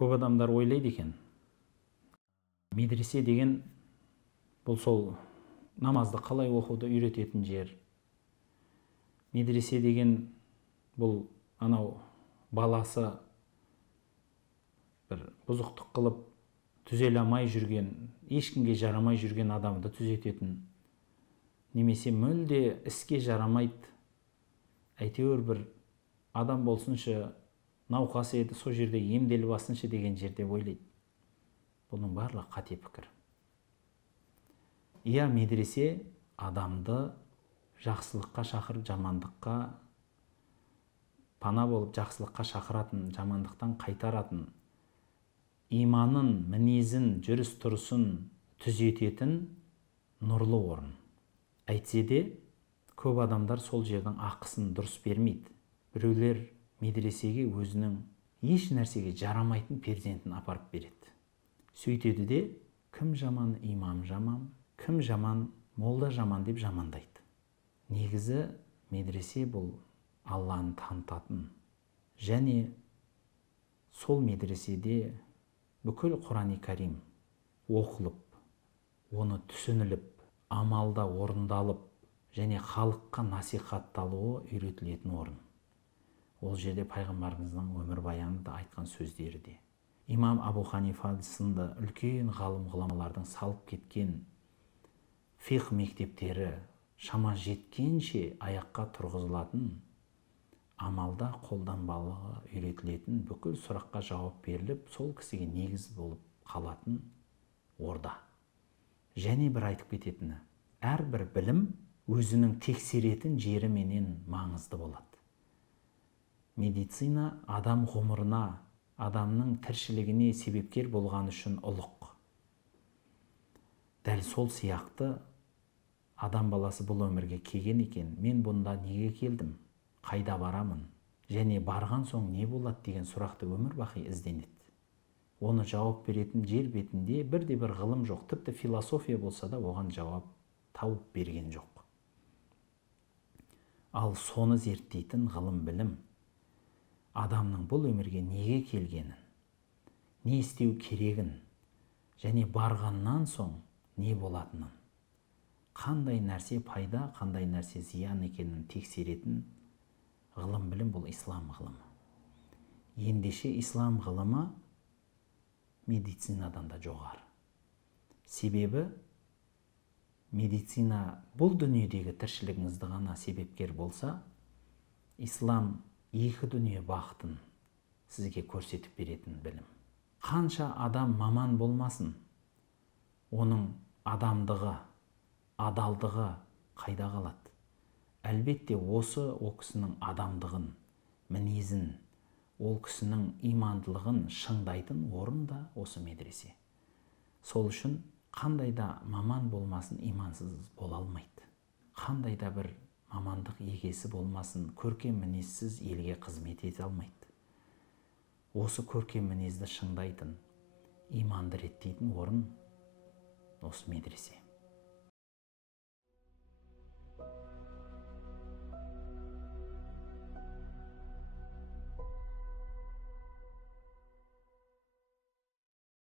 Көп адамдар ойлайды екен, медресе деген бұл сол намазды қалай оқуды үйрететін жер. Медресе деген бұл анау баласы бір бұзықтық қылып түзеле алмай жүрген, ешкімге жарамай жүрген адамды түзететін, немесе мүлде іске жарамайды, әйтеуір бір адам болсыншы, науқас еді, сол жерде емделіп алсыншы деген жерде ойлайды. Бұның барлығы қате пікір. Иә, медресе адамды жақсылыққа шақырып, жамандыққа пана болып, жақсылыққа шақыратын, жамандықтан қайтаратын, иманын, мінезін, жүріс-тұрысын түзететін нұрлы орын. Әйтсе де, көп адамдар сол жердің ақысын дұрыс бермейді. Біреулер медресеге өзінің еш нәрсеге жарамайтын перзентін апарып береді. Сөйтеді де, кім жаман, имам жаман, кім жаман, молда жаман деп жамандайды. Негізі медресе бұл Алланы танытатын, және сол медреседе бүкіл Құран-ы Кәрим оқылып, оны түсініліп, амалда орындалып, және халыққа насихатталуы үйретілетін орын. Ол жерде пайғамбарымыздың өмірбаянында айтқан сөздері де. Имам Абу Ханифа сынды үлкен ғалым-ғұламалардың салып кеткен фиқ мектептері шама жеткенше аяққа тұрғызылатын, амалда қолданбалы үйретілетін, бүкіл сұраққа жауап беріліп, сол кісіге негіз болып қалатын орда. Және бір айтып кететіні, әрбір білім өзінің тексеретін жері менен маңызды болады. Медицина адам ғұмырына, адамның тіршілігіне себепкер болған үшін ұлық. Дәл сол сияқты адам баласы бұл өмірге келген екен, мен бұнда неге келдім, қайда барамын, және барған соң не болады деген сұрақты өмір бақи ізденеді. Оны жауап беретін жер бетінде бірде бір ғылым жоқ, тіпті философия болса да оған жауап тауып берген жоқ. Ал соны зерттейтін ғылым білім адамның бұл өмірге неге келгенін, не істеу керегін, және барғаннан соң не болатынын, қандай нәрсе пайда, қандай нәрсе зиян екенін тексеретін ғылым білім бұл ислам ғылымы. Ендеше ислам ғылымы медицинадан да жоғары. Себебі медицина бұл дүниедегі тіршілігіңізді ғана себепкер болса, ислам екі дүние бақытын сізге көрсетіп беретін білім. Қанша адам маман болмасын, оның адамдығы, адалдығы қайда қалады? Әлбетте осы ол кісінің адамдығын, мінезін, ол кісінің имандылығын шыңдайтын орын да осы медресе. Сол үшін қандай да маман болмасын, имансыз бола алмайды. Қандай да бір мамандық егесі болмасын, көркем мінезсіз елге қызмет ете алмайды. Осы көркем мінезді шыңдайтын, иманды реттейтін орын осы медресе.